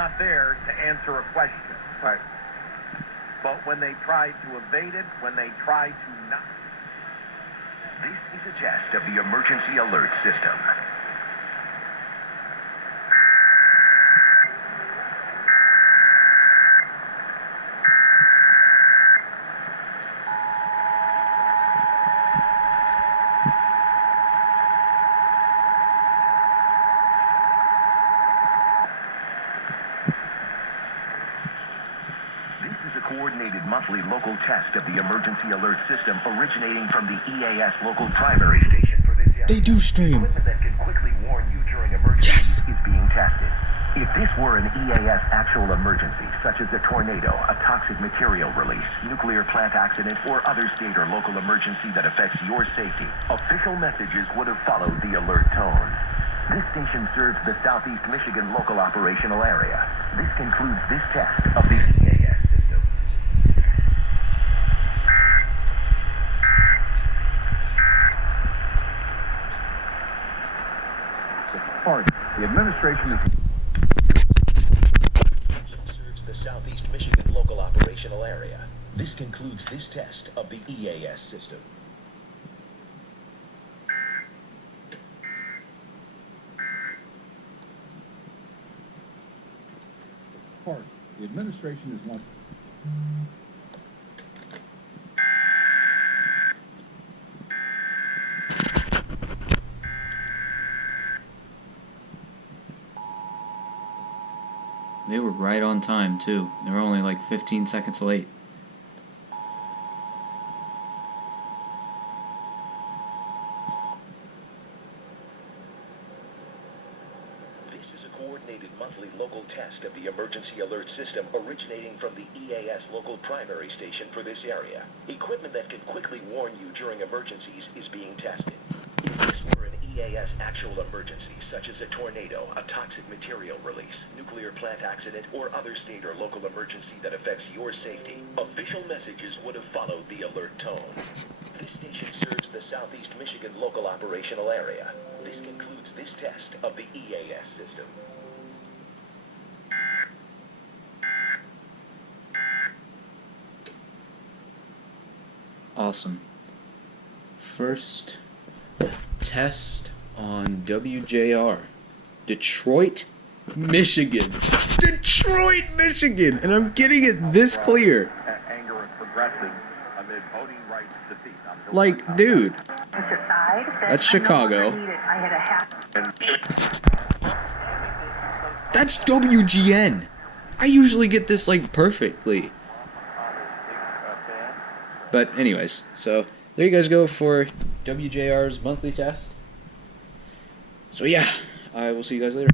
not there to answer a question. Right. But when they try to evade it, when they try to not... This is a test of the emergency alert system. Coordinated monthly local test of the emergency alert system originating from the EAS local primary station for this area. They do stream. Equipment that can quickly warn you during emergencies is being tested. If this were an EAS actual emergency, such as a tornado, a toxic material release, nuclear plant accident, or other state or local emergency that affects your safety, official messages would have followed the alert tone. This station serves the Southeast Michigan local operational area. This concludes this test of the EAS system. The administration is... Serves the Southeast Michigan local operational area. This concludes this test of the EAS system. The administration is one. They were right on time, too. They were only like 15 seconds late. This is a coordinated monthly local test of the emergency alert system originating from the EAS local primary station for this area. Equipment that can quickly warn you during emergencies is being tested. If this were an EAS actual emergency, such as a tornado, a toxic material release, nuclear plant accident, or other state or local emergency that affects your safety, official messages would have followed the alert tone. This station serves the Southeast Michigan local operational area. This concludes this test of the EAS system. Awesome. First test on WJR. Detroit, Michigan. Detroit, Michigan! And I'm getting it this clear. Anger and progressive amid voting rights defeat. Like, dude. That's Chicago. That's WGN. I usually get this, like, perfectly. But anyways, so there you guys go for WJR's monthly test. So yeah, I will see you guys later.